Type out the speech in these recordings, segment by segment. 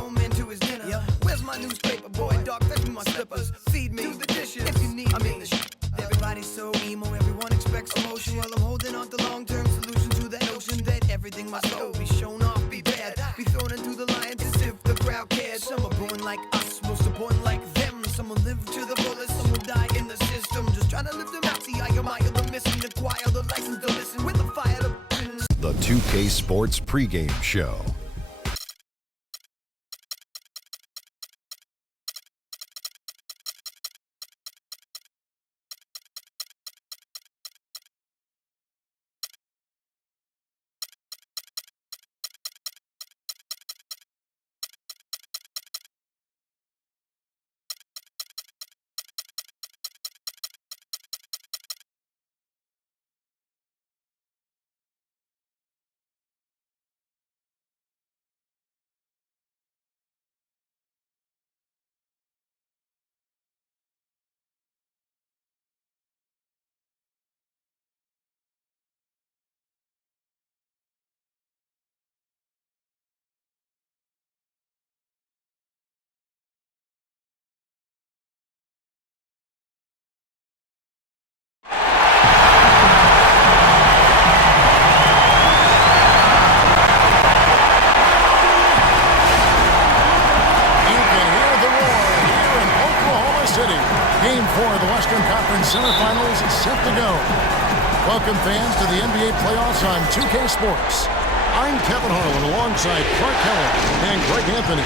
grown man to his dinner. Where's my newspaper, boy? Dog, fetch me my slippers. Feed me, do the dishes if you need me. Everybody's so emo, everyone expects emotion. While I'm holding on to long-term solution to that notion that everything must go be shown off, be bad, be thrown into the lions as if the crowd cared. Some are born like us, most are born like them. Some will live to the fullest, some will die in the system. Just trying to live them out. See, I admire the missing, the choir, the license to listen with the fire to... The 2K Sports pregame show. Game 4 of the Western Conference semifinals is set to go. Welcome, fans, to the NBA playoffs on 2K Sports. I'm Kevin Harlan alongside Clark Keller and Greg Anthony.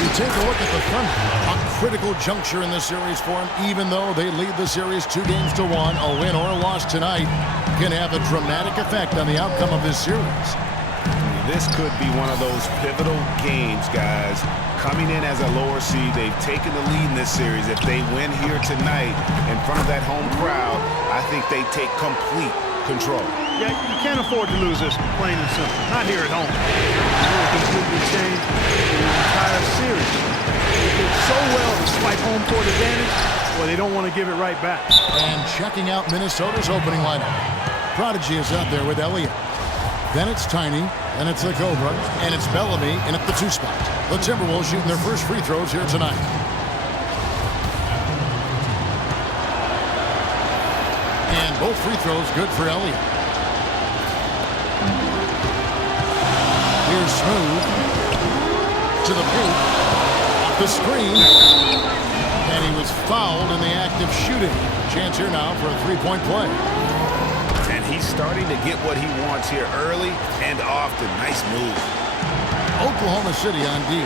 We take a look at the Thunder. A critical juncture in this series for them, even though they lead the series 2-1. A win or a loss tonight can have a dramatic effect on the outcome of this series. This could be one of those pivotal games, guys. Coming in as a lower seed, they've taken the lead in this series. If they win here tonight in front of that home crowd, I think they take complete control. Yeah, you can't afford to lose this, plain and simple. Not here at home. It will completely change the entire series. They did so well despite home court advantage, well, they don't want to give it right back. And checking out Minnesota's opening lineup. Prodigy is out there with Elliott. Then it's Tiny, and it's the Cobra, and it's Bellamy in at the 2 spot. The Timberwolves shooting their first free throws here tonight. And both free throws good for Elliott. Here's Smooth to the paint, off the screen, and he was fouled in the act of shooting. Chance here now for a three-point play. And he's starting to get what he wants here early and often. Nice move. Oklahoma City on D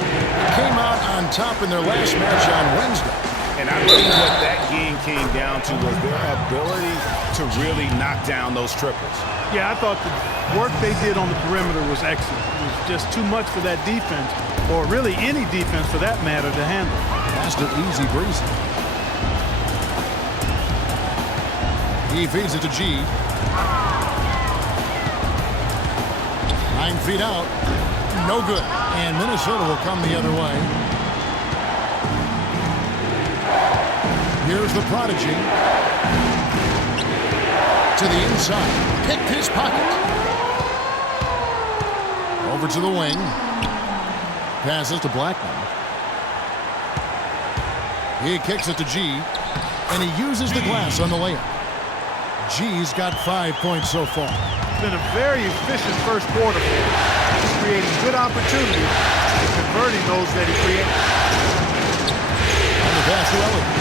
came out on top in their last match on Wednesday. And I think what that game came down to was their ability to really knock down those triples. Yeah, I thought the work they did on the perimeter was excellent. It was just too much for that defense, or really any defense for that matter, to handle. Passed it easy breezy. He feeds it to G. 9 feet out. No good. And Minnesota will come the other way. Here's the Prodigy. To the inside. Picked his pocket. Over to the wing. Passes to Blackman. He kicks it to G. And he uses the glass on the layup. G's got 5 points so far. It's been a very efficient first quarter for him. He's creating good opportunities and converting those that he created. On the pass to Elliott.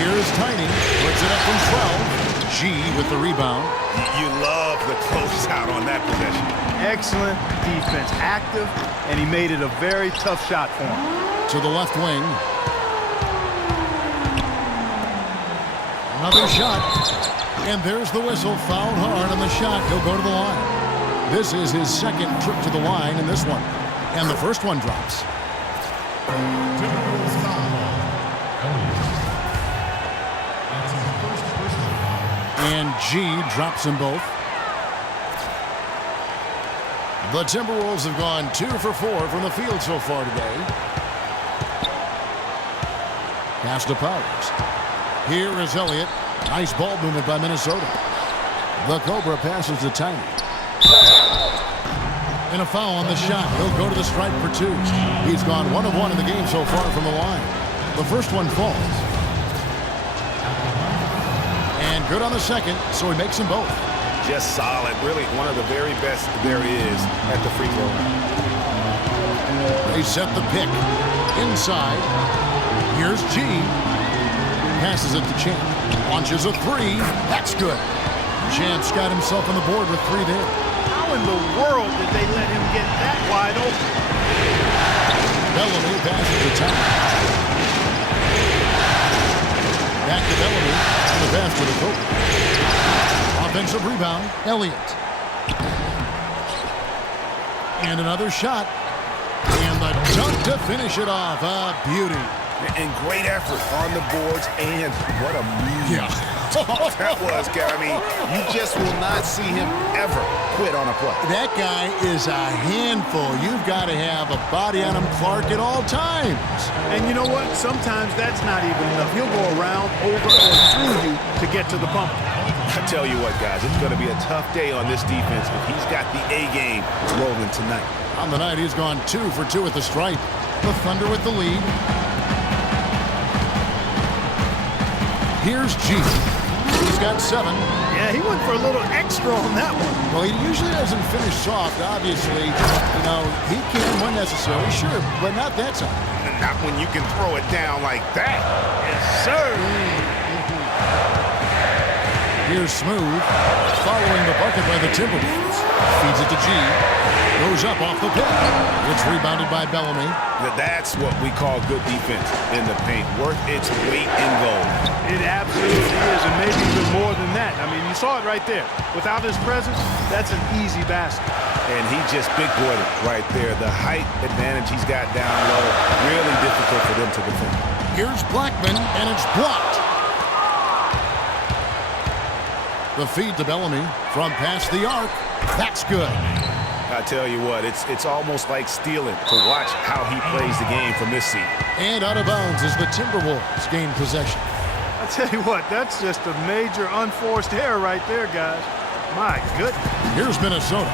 Here's Tiny. Puts it up from 12. G with the rebound. You love the closeout on that possession. Excellent defense. Active, and he made it a very tough shot for him. To the left wing. Another shot. And there's the whistle. Fouled hard on the shot. He'll go to the line. This is his second trip to the line in this one. And the first one drops. And G drops them both. The Timberwolves have gone 2 for 4 from the field so far today. Pass to Powers. Here is Elliott. Nice ball movement by Minnesota. The Cobra passes to Tiny. And a foul on the shot. He'll go to the stripe for 2. He's gone 1 of 1 in the game so far from the line. The first one falls. And good on the second, so he makes them both. Just solid. Really one of the very best there is at the free throw line. They set the pick. Inside. Here's G. Passes it to Champ. Launches a 3. That's good. Champ's got himself on the board with 3 there. How in the world did they let him get that wide open? Bellamy passes the top. Back to Bellamy. And the pass to the Kobe. Offensive rebound. Elliott. And another shot. And the dunk to finish it off. A beauty. And great effort on the boards, and what a move. Yeah. That was, I mean, you just will not see him ever quit on a play. That guy is a handful. You've got to have a body on him, Clark, at all times. And you know what? Sometimes that's not even enough. He'll go around, over, or through you to get to the pump. I tell you what, guys, it's going to be a tough day on this defense, but he's got the A game rolling tonight. On the night, he's gone 2 for 2 at the stripe. The Thunder with the lead. Here's G. He's got 7. Yeah, he went for a little extra on that one. Well, he usually doesn't finish soft, obviously. You know, he can when necessary, sure, but not that time. Not when you can throw it down like that. Yes, sir. Here's Smooth, following the bucket by the Timberwolves. Feeds it to G. Goes up off the pick. It's rebounded by Bellamy. That's what we call good defense in the paint. Worth its weight in gold. It absolutely is, and maybe even more than that. I mean, you saw it right there. Without his presence, that's an easy basket. And he just big-boyed it right there. The height advantage he's got down low, really difficult for them to defend. Here's Blackman, and it's blocked. The feed to Bellamy from past the arc. That's good. I tell you what, it's almost like stealing to watch how he plays the game from this seat. And out of bounds as the Timberwolves gain possession. I tell you what, that's just a major unforced error right there, guys. My goodness. Here's Minnesota.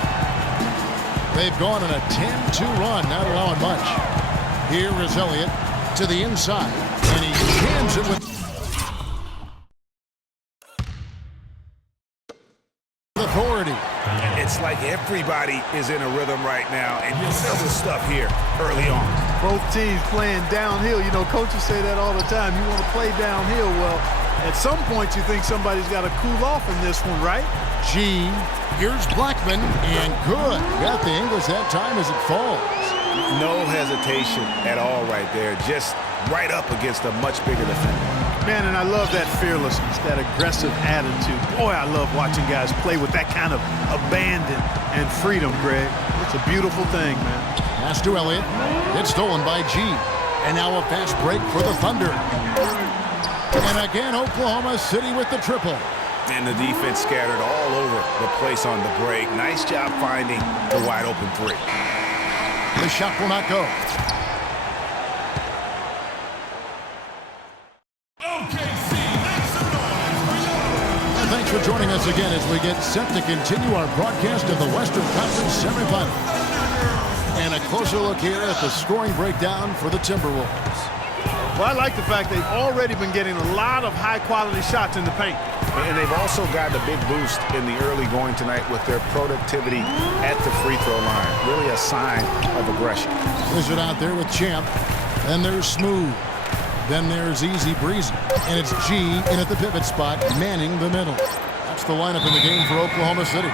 They've gone on a 10-2 run, not allowing much. Here is Elliott to the inside, and he jams it with authority. It's like everybody is in a rhythm right now, and you feel the stuff here early on. Both teams playing downhill. You know, coaches say that all the time. You want to play downhill. Well, at some point you think somebody's got to cool off in this one, right? G. Here's Blackman, and good. Got the English that time as it falls. No hesitation at all right there. Just right up against a much bigger defender. Man, and I love that fearlessness, that aggressive attitude. Boy, I love watching guys play with that kind of abandon and freedom, Greg. It's a beautiful thing, man. Pass to Elliott. It's stolen by G. And now a fast break for the Thunder. And again, Oklahoma City with the triple. And the defense scattered all over the place on the break. Nice job finding the wide open 3. The shot will not go. Thanks for joining us again as we get set to continue our broadcast of the Western Conference semifinals. And a closer look here at the scoring breakdown for the Timberwolves. Well, I like the fact they've already been getting a lot of high-quality shots in the paint. And they've also gotten a big boost in the early going tonight with their productivity at the free throw line. Really a sign of aggression. Wizard out there with Champ. Then there's Smooth. Then there's Easy Breezy. And it's G in at the pivot spot, manning the middle. That's the lineup in the game for Oklahoma City.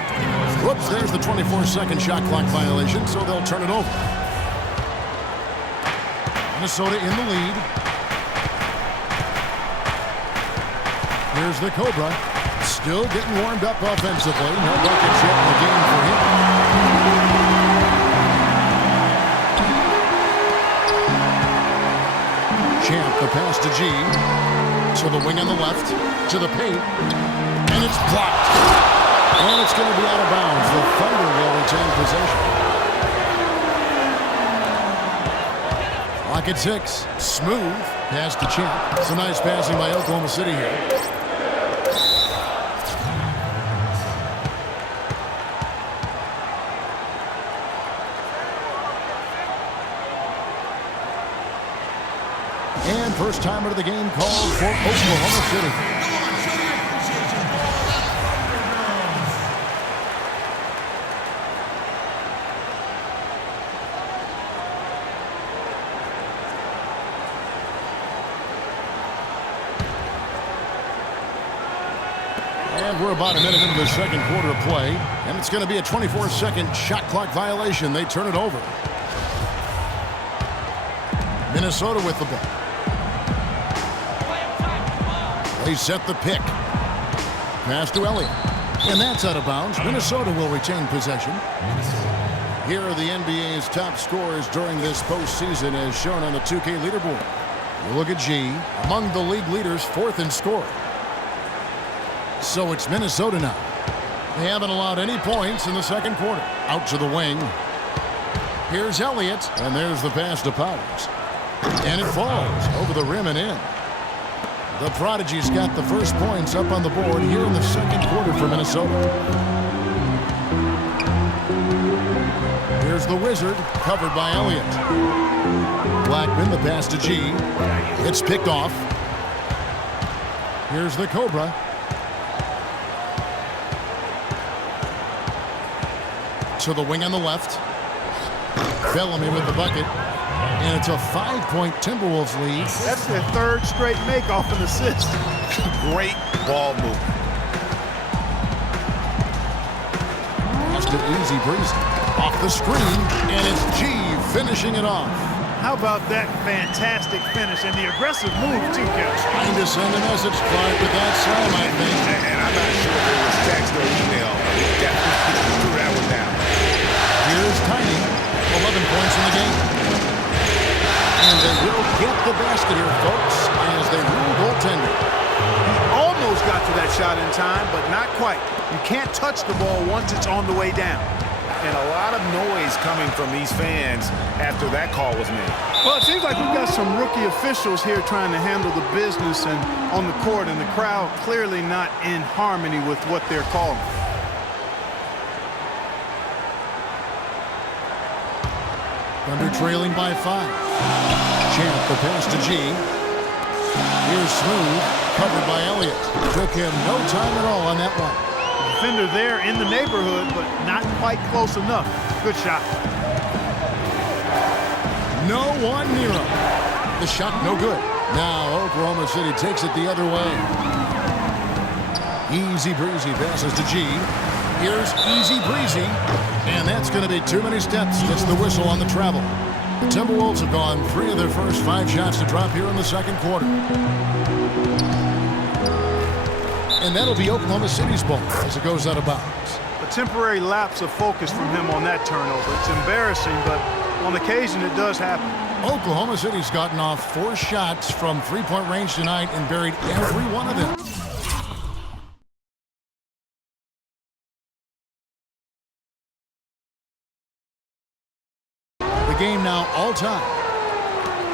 Whoops, there's the 24-second shot clock violation, so they'll turn it over. Minnesota in the lead. Here's the Cobra. Still getting warmed up offensively. No buckets yet in the game for him. Champ, the pass to G. To the wing on the left. To the paint. And it's blocked. And it's going to be out of bounds. The Thunder will retain possession. Clock at 6. Smooth. Pass to Champ. It's a nice passing by Oklahoma City here. And first timer of the game called for Oklahoma City. And we're about a minute into the second quarter of play. And it's going to be a 24-second shot clock violation. They turn it over. Minnesota with the ball. They set the pick. Pass to Elliott. And that's out of bounds. Minnesota will retain possession. Here are the NBA's top scorers during this postseason as shown on the 2K leaderboard. You look at G, among the league leaders, fourth in scoring. So it's Minnesota now. They haven't allowed any points in the second quarter. Out to the wing. Here's Elliott, and there's the pass to Powers. And it falls over the rim and in. The Prodigy's got the first points up on the board here in the second quarter for Minnesota. Here's the Wizard, covered by Elliott. Blackman, the pass to G. It's picked off. Here's the Cobra. To the wing on the left. Bellamy with the bucket. And it's a 5-point Timberwolves lead. That's their third straight make-off and assist. Great ball movement. Just an easy breeze. Off the screen, and it's G finishing it off. How about that fantastic finish and the aggressive move, too, Kevin? Trying to send a message, Clark, with that slam, I think. And I'm not sure if it was text or email. He definitely threw that one down. Here's Tiny, 11 points in the game. And they will get the basket here, folks, as they rule goaltender. He almost got to that shot in time, but not quite. You can't touch the ball once it's on the way down. And a lot of noise coming from these fans after that call was made. Well, it seems like we've got some rookie officials here trying to handle the business and on the court, and the crowd clearly not in harmony with what they're calling. Thunder trailing by 5. Champ, the pass to G. Here's Smooth, covered by Elliott. Took him no time at all on that one. Defender there in the neighborhood, but not quite close enough. Good shot. No one near him. The shot no good. Now Oklahoma City takes it the other way. Easy breezy passes to G. Here's easy breezy. And that's going to be too many steps. Gets the whistle on the travel. The Timberwolves have gone 3 of their first 5 shots to drop here in the second quarter. And that'll be Oklahoma City's ball as it goes out of bounds. A temporary lapse of focus from him on that turnover. It's embarrassing, but on occasion it does happen. Oklahoma City's gotten off 4 shots from 3-point range tonight and buried every one of them. The game now all time.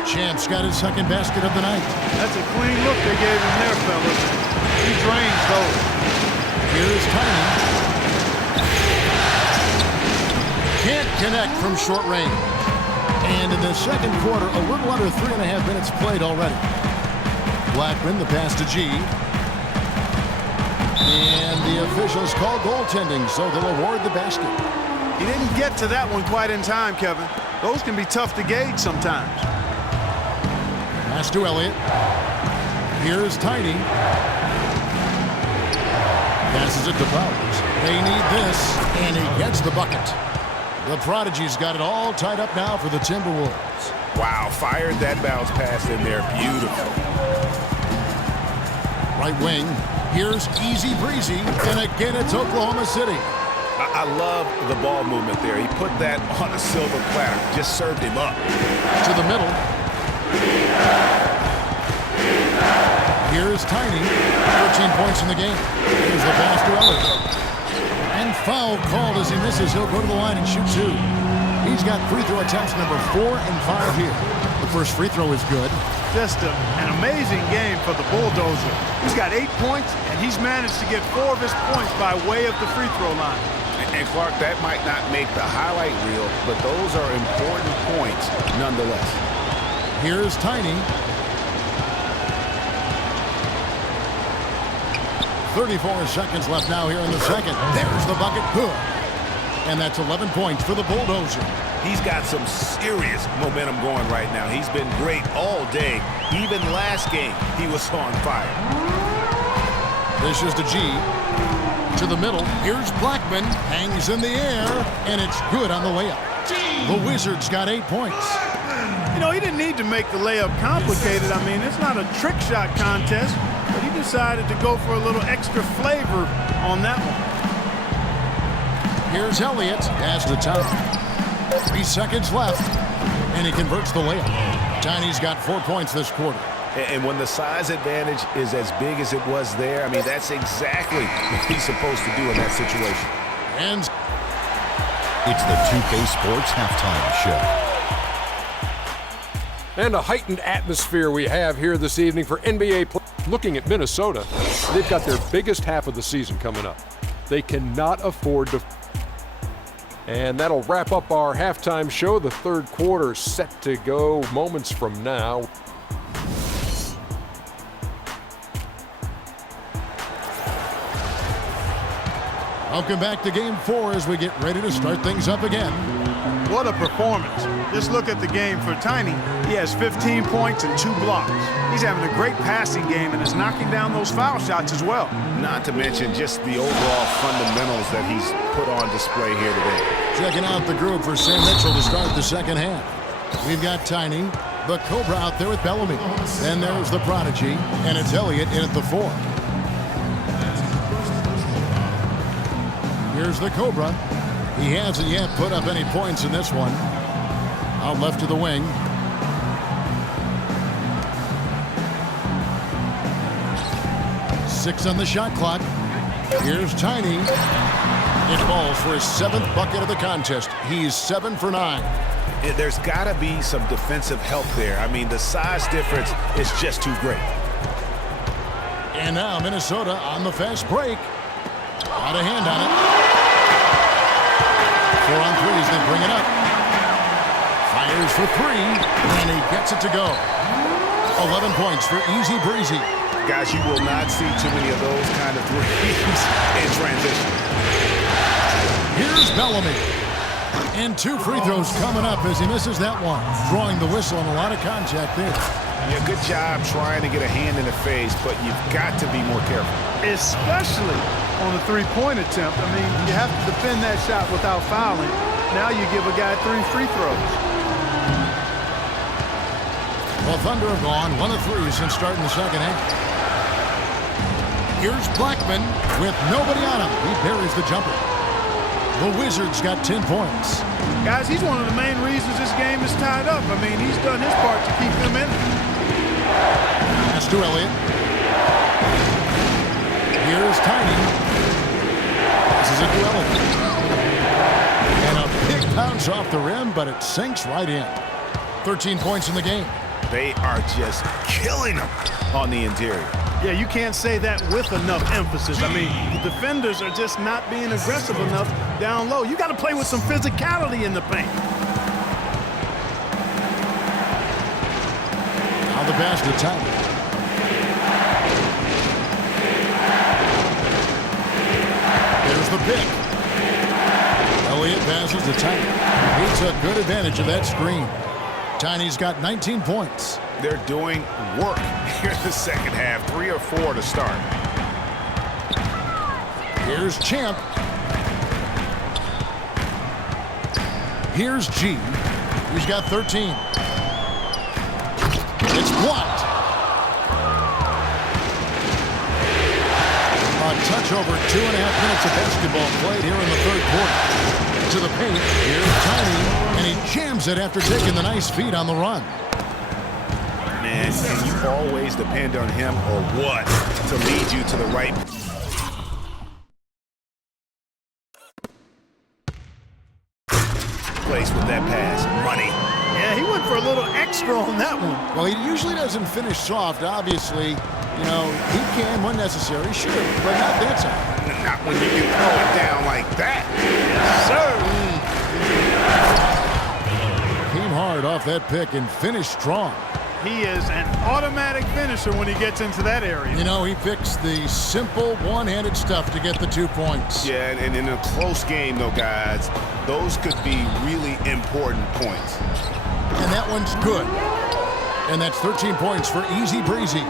Champ's got his second basket of the night. That's a clean look they gave him there, fellas. He drains those. Here's Tiny. Can't connect from short range. And in the second quarter, a little under 3.5 minutes played already. Blackman, the pass to G. And the officials call goaltending, so they'll award the basket. He didn't get to that one quite in time, Kevin. Those can be tough to gauge sometimes. Pass to Elliott. Here's Tiny. Passes it to Powers. They need this, and he gets the bucket. The Prodigy's got it all tied up now for the Timberwolves. Wow, fired that bounce pass in there. Beautiful. Right wing. Here's easy breezy, and again it's Oklahoma City. I love the ball movement there. He put that on a silver platter. Just served him up. To the middle. Here's Tiny. 13 points in the game. Here's the pass to Elliott. And foul called as he misses. He'll go to the line and shoot 2. He's got free throw attempts number 4 and 5 here. The first free throw is good. Just an amazing game for the Bulldozer. He's got 8 points, and he's managed to get 4 of his points by way of the free throw line. And Clark, that might not make the highlight reel, but those are important points nonetheless. Here's Tiny. 34 seconds left now here in the second. There's the bucket. Good. And that's 11 points for the Bulldozer. He's got some serious momentum going right now. He's been great all day. Even last game, he was on fire. This is the G. To the middle. Here's Blackman. Hangs in the air. And it's good on the layup. The Wizards got 8 points. You know, he didn't need to make the layup complicated. I mean, it's not a trick shot contest, but he decided to go for a little extra flavor on that one. Here's Elliott. Pass to Tiny. 3 seconds left, and he converts the layup. Tiny's got 4 points this quarter. And when the size advantage is as big as it was there, I mean, that's exactly what he's supposed to do in that situation. And It's the 2K Sports Halftime Show. And a heightened atmosphere we have here this evening for NBA play. Looking at Minnesota, they've got their biggest half of the season coming up. They cannot afford to. And that'll wrap up our halftime show. The third quarter set to go moments from now. welcome back to Game 4 as we get ready to start things up again. What a performance. Just look at the game for Tiny. He has 15 points and 2 blocks. He's having a great passing game and is knocking down those foul shots as well. Not to mention just the overall fundamentals that he's put on display here today. Checking out the group for Sam Mitchell to start the second half. We've got Tiny, the Cobra out there with Bellamy. Then there's the Prodigy, and it's Elliott in at the 4. Here's the Cobra. He hasn't yet put up any points in this one. Out left to the wing. Six on the shot clock. Here's Tiny. It falls for his 7th bucket of the contest. He's 7 for 9. There's got to be some defensive help there. I mean, the size difference is just too great. And now Minnesota on the fast break. Got a hand on it. 4 on 3 as they bring it up. Fires for 3, and he gets it to go. 11 points for Easy Breezy. Guys, you will not see too many of those kind of threes in transition. Here's Bellamy. And 2 free throws coming up as he misses that one. Drawing the whistle and a lot of contact there. Yeah, good job trying to get a hand in the face, but you've got to be more careful. Especially on the three-point attempt. I mean, you have to defend that shot without fouling. Now you give a guy 3 free throws. Well, Thunder have gone 1 of 3 since starting the second half. Here's Blackman with nobody on him. He buries the jumper. The Wizards got 10 points. Guys, he's one of the main reasons this game is tied up. I mean, he's done his part to keep them in it. Pass to Elliott. Here's Tiny. This is a to Elliott. And a big bounce off the rim, but it sinks right in. 13 points in the game. They are just killing them on the interior. Yeah, you can't say that with enough emphasis. I mean, the defenders are just not being aggressive enough down low. You got to play with some physicality in the paint. Now the pass to Tiny. There's the pick. Elliott passes to Tiny. He took good advantage of that screen. Tiny's got 19 points. They're doing work here in the second half. 3 or 4 to start. Here's Champ. Here's G. He's got 13. It's blocked. A touch over 2.5 minutes of basketball played here in the third quarter. To the paint. Here's Tiny, and he jams it after taking the nice feed on the run. Man, can you always depend on him or what to lead you to the right place with that pass? Money. Yeah, he went for a little extra on that one. Well, he usually doesn't finish soft, obviously. You know, he can when necessary, sure, but not that time. Not when you can throw it down like that. Yes, sir. Came hard off that pick and finished strong. He is an automatic finisher when he gets into that area. You know, he fixed the simple one-handed stuff to get the 2 points. Yeah, and in a close game, though, guys, those could be really important points. And that one's good. And that's 13 points for easy breezy.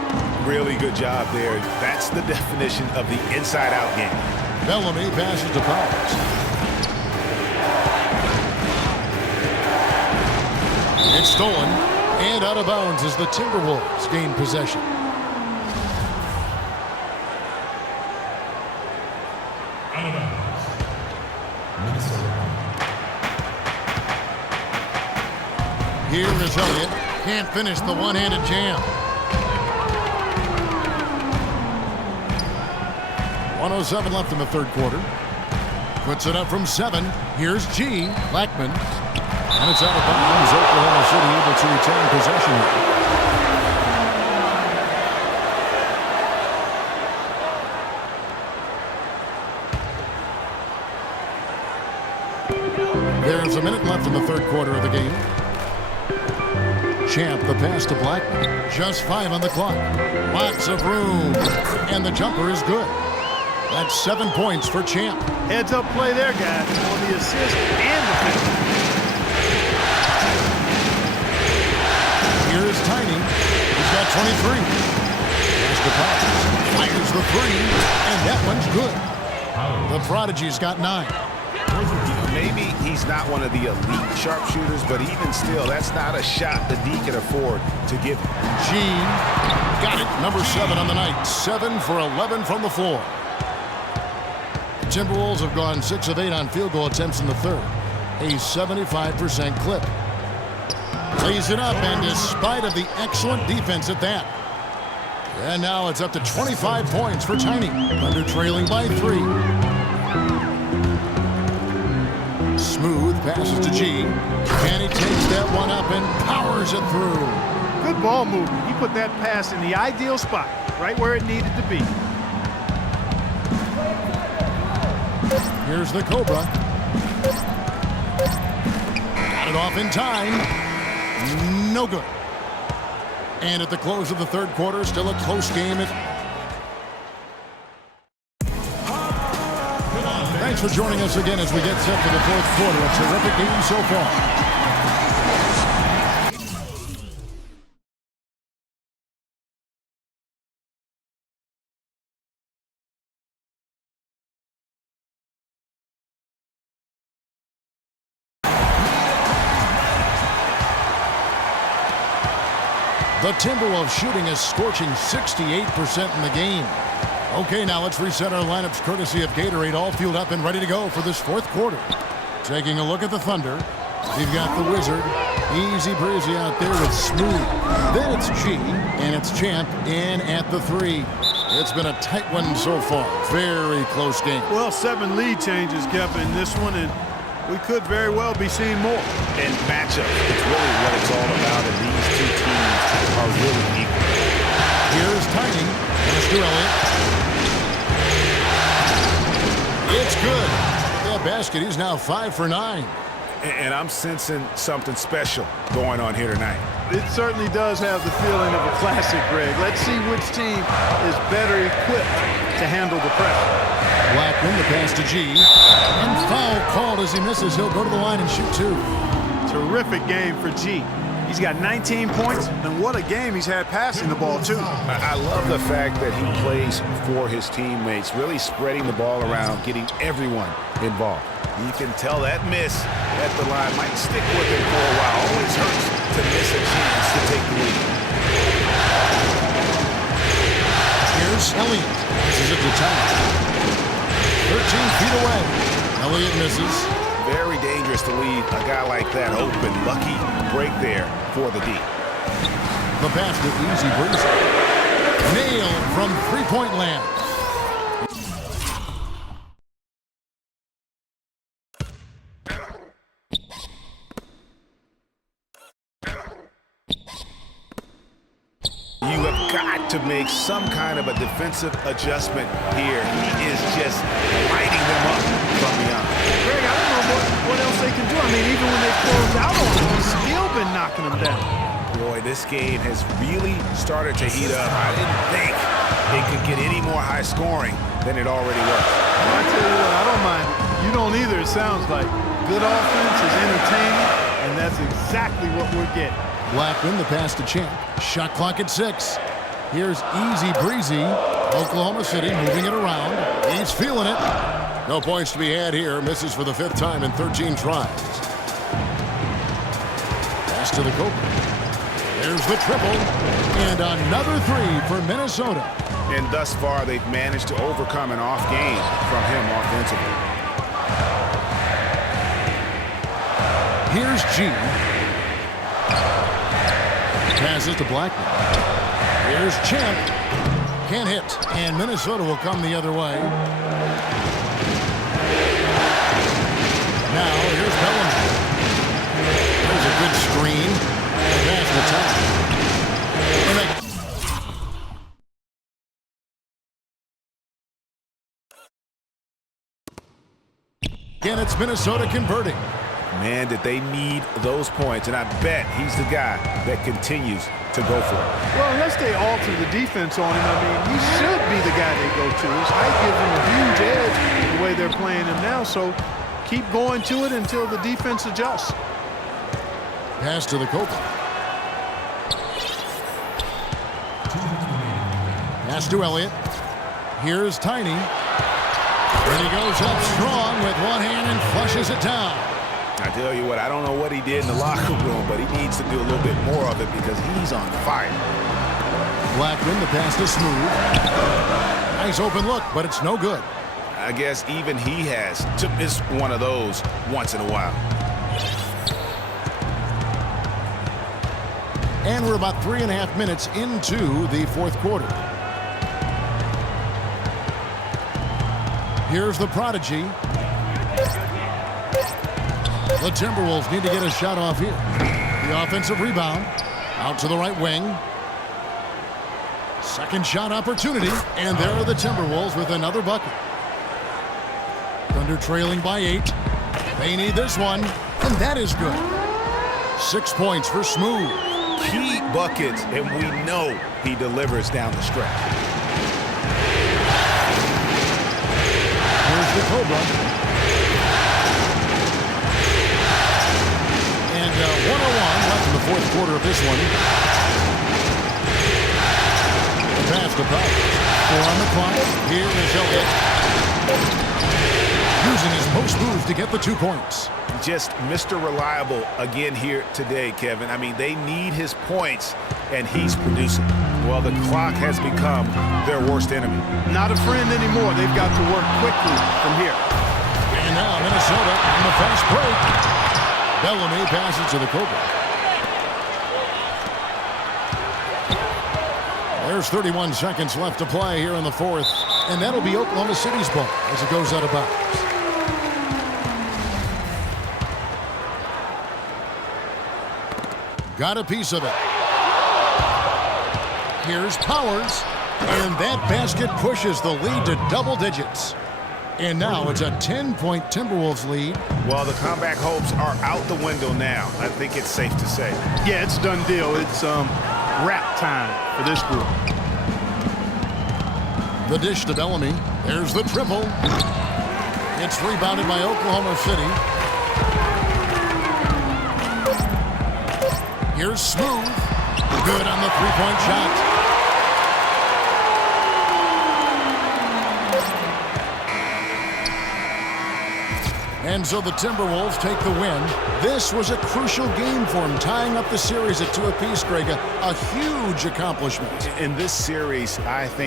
Really good job there. That's the definition of the inside-out game. Bellamy passes to Powers. It's stolen and out of bounds as the Timberwolves gain possession. Out of bounds. Minnesota. Here is Elliott. Can't finish the one-handed jam. 1:07 left in the third quarter. Puts it up from 7. Here's G. Blackman. And it's out of bounds. Oklahoma City able to retain possession. There's a minute left in the third quarter of the game. Champ, the pass to Blackman. Just 5 on the clock. Lots of room. And the jumper is good. That's 7 points for Champ. Heads up play there, guys, on the assist and the finish. Here's Tiny. He's got 23. Pass to Powers. Fires the 3. And that one's good. The Prodigy's got 9. Maybe he's not one of the elite sharpshooters, but even still, that's not a shot the D can afford to give him. G. Got it. Number 7 on the night. 7 for 11 from the floor. Timberwolves have gone 6 of 8 on field goal attempts in the third. A 75% clip. Lays it up, and despite of the excellent defense at that. And now it's up to 25 points for Tiny. Under trailing by 3. Smooth passes to G. And he takes that one up and powers it through. Good ball movement. He put that pass in the ideal spot, right where it needed to be. Here's the Cobra. Got it off in time. No good. And at the close of the third quarter, still a close game. Thanks for joining us again as we get set for the fourth quarter. A terrific game so far. The Timberwolves shooting a scorching 68% in the game. Okay, now let's reset our lineups courtesy of Gatorade, all fueled up and ready to go for this fourth quarter. Taking a look at the Thunder. We've got the Wizard. Easy breezy out there with Smooth. Then it's G, and it's Champ in at the 3. It's been a tight one so far. Very close game. Well, 7 lead changes, Kevin, in this one, and we could very well be seeing more. And matchup, it's really what it's all about, and these two teams are really equal. Here's Tiny. Pass to Elliott. It's good. That basket, he's now 5 for 9. And I'm sensing something special going on here tonight. It certainly does have the feeling of a classic, Greg. Let's see which team is better equipped to handle the pressure. Blackman, the pass to G. And foul called as he misses. He'll go to the line and shoot 2. Terrific game for G. He's got 19 points, and what a game he's had passing the ball, too. I love the fact that he plays for his teammates, really spreading the ball around, getting everyone involved. You can tell that miss at the line might stick with him for a while. Always hurts to miss a chance to take the lead. Here's Elliott. This is at the top. 13 feet away. Elliott misses. Very dangerous to leave a guy like that open. Lucky break there for the D. The basket, easy breezy. Nailed from three-point land. You have got to make some kind of a defensive adjustment here. He is just lighting them up from beyond. Greg, I don't know what else they can do. I mean, even when they close out on him, he's still been knocking them down. Boy, this game has really started to heat up. I didn't think it could get any more high scoring than it already was. Well, I tell you what, I don't mind it. You don't either, it sounds like. Good offense is entertaining, and that's exactly what we're getting. Blackman, the pass to Champ. Shot clock at 6. Here's easy breezy. Oklahoma City moving it around. He's feeling it. No points to be had here. Misses for the 5th time in 13 tries. Pass to the Cobra. There's the triple. And another 3 for Minnesota. And thus far, they've managed to overcome an off game from him offensively. Here's G. Passes to Blackman. Here's Champ. Can't hit. And Minnesota will come the other way. Now, here's Bellamy. There's a good screen. Pass the top. Again, it's Minnesota converting. Man, did they need those points, and I bet he's the guy that continues to go for it. Well, unless they alter the defense on him, I mean, he should be the guy they go to. His height gives him a huge edge the way they're playing him now, so keep going to it until the defense adjusts. Pass to the Cobra. Pass to Elliott. Here's Tiny. And he goes up strong with one hand and flushes it down. I tell you what, I don't know what he did in the locker room, but he needs to do a little bit more of it because he's on fire. Blackman, the pass to Smooth. Nice open look, but it's no good. I guess even he has to miss one of those once in a while. And we're about 3.5 minutes into the 4th quarter. Here's the prodigy. The Timberwolves need to get a shot off here. The offensive rebound. Out to the right wing. Second shot opportunity. And there are the Timberwolves with another bucket. Thunder trailing by 8. They need this one. And that is good. 6 points for Smooth. Key buckets, and we know he delivers down the stretch. Here's the Cobra. And 1:01 left in the 4th quarter of this one. The pass to Powers. 4 on the clock. Here is Elliott. Using his post move to get the 2 points. Just Mr. Reliable again here today, Kevin. I mean, they need his points, and he's producing. Well, the clock has become their worst enemy. Not a friend anymore. They've got to work quickly from here. And now Minnesota on the fast break. Bellamy passes to the Cobra. There's 31 seconds left to play here in the 4th. And that'll be Oklahoma City's ball as it goes out of bounds. Got a piece of it. Here's Powers. And that basket pushes the lead to double digits. And now it's a 10-point Timberwolves lead. Well, the comeback hopes are out the window now. I think it's safe to say. Yeah, it's done deal. It's wrap time for this group. The dish to Bellamy. There's the triple. It's rebounded by Oklahoma City. Here's Smooth. Good on the three-point shot. And so the Timberwolves take the win. This was a crucial game for them, tying up the series at 2 apiece, Greg. A huge accomplishment. In this series, I think